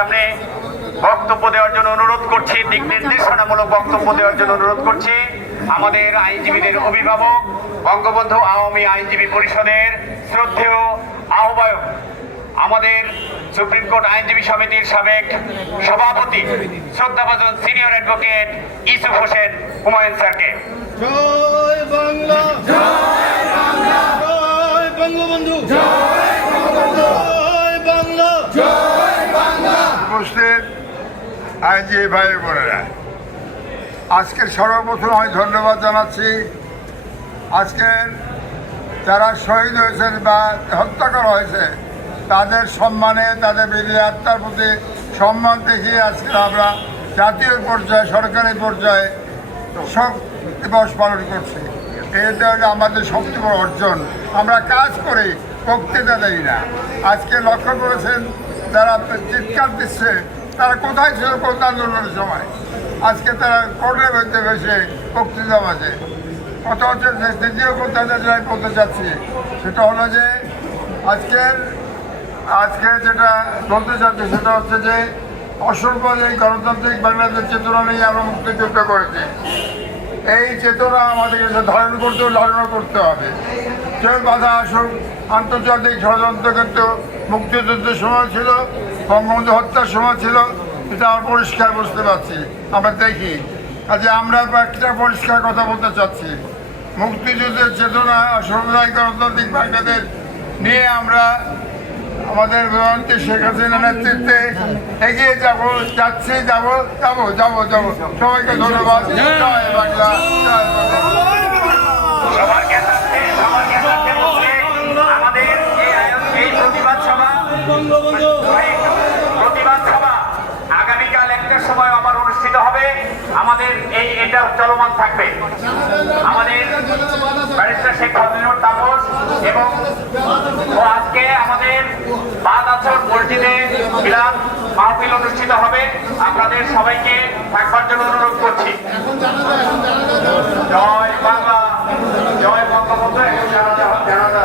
সামনে বক্তব্য দেওয়ার জন্য অনুরোধ করছি, দিক নির্দেশনামূলক বক্তব্য দেওয়ার জন্য অনুরোধ করছি আমাদের আইনজীবীদের অভিভাবক, বঙ্গবন্ধু আওয়ামী আইনজীবী পরিষদের শ্রদ্ধেয় আহ্বায়ক, আমাদের সুপ্রিম কোর্ট আইনজীবী সমিতির সাবেক সভাপতি, শ্রদ্ধাভাজন সিনিয়র অ্যাডভোকেট ইউসুফ হোসেন হুমায়ুন স্যারকে। জয় বাংলা, জয় বাংলা, জয় বঙ্গবন্ধু, জয় বঙ্গবন্ধু, জয় বাংলা, জয় বাংলা। উপস্থিত আইনজীবী ভাই বোনেরা, আজকে সর্বপ্রথম আমি ধন্যবাদ জানাচ্ছি আজকের যারা শহীদ হয়েছেন বা হত্যা করা হয়েছে তাদের সম্মানে, তাদের বেরিয়ে আত্মার প্রতি সম্মান দেখিয়ে আজকে আমরা জাতীয় পর্যায়ে, সরকারি পর্যায়ে শোক দিবস পালন করছি। এটা হলো আমাদের সবচেয়ে বড় অর্জন। আমরা কাজ করি, বক্তৃতা দেই না। আজকে লক্ষ্য করেছেন যারা চিৎকার দিচ্ছে তারা কোথায় ছিল কোন আন্দোলনের সময়? আজকে তারা কোর্টের মধ্যে বসে বক্তৃতা বাজে। কথা হচ্ছে যে দ্বিতীয় কথা যেটা বলতে চাচ্ছি সেটা হলো যে আজকে যেটা বলতে চাচ্ছি সেটা হচ্ছে যে অসংখ্য এই গণতান্ত্রিক বাংলাদেশ চেতনা নিয়ে আমরা মুক্তিযুদ্ধ করেছি। এই চেতনা আমাদেরকে ধারণ করতে লালন করতে হবে। কেউ বাধা আসুক, আন্তর্জাতিক ষড়যন্ত্র কিন্তু মুক্তিযুদ্ধের সময় ছিল, বঙ্গবন্ধু হত্যার সময় ছিল, এটা আমরা পরিষ্কার বুঝতে পারছি, আমরা দেখি। কাজে আমরা একটা পরিষ্কার কথা বলতে চাচ্ছি, মুক্তিযুদ্ধের চেতনা সাম্প্রদায়িক গণতান্ত্রিক বাংলাদেশ নিয়ে আমরা আমাদের প্রধানমন্ত্রী শেখ হাসিনার নেতৃত্বে এগিয়ে যাচ্ছি, যাবো। সবাইকে ধন্যবাদ। জয় বাংলা, জয় বাংলা। আমাদের এই প্রতিবাদ সভা আগামীকাল 1টার সময় আবার অনুষ্ঠিত হবে। আমাদের এটা চলমান থাকবে। আমাদের ব্যারিস্টার শেখ ফজলুর তাপস এবং আজকে আমাদের বাদ আসর মসজিদে মিলাদ মাহফিল অনুষ্ঠিত হবে। আপনাদের সবাইকে থাকবার জন্য অনুরোধ করছি। জয় বাংলা, জয় বঙ্গবন্ধু। জানাজা